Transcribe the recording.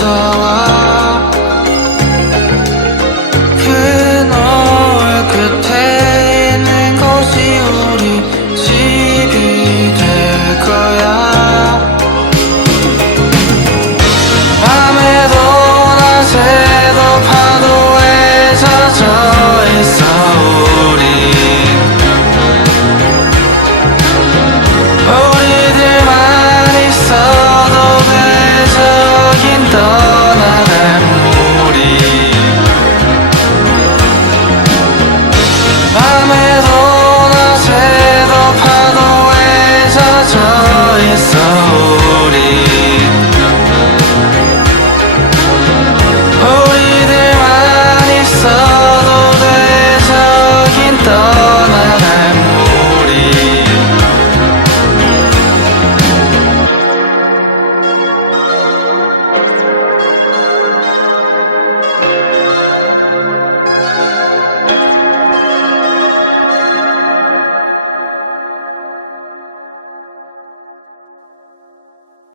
So I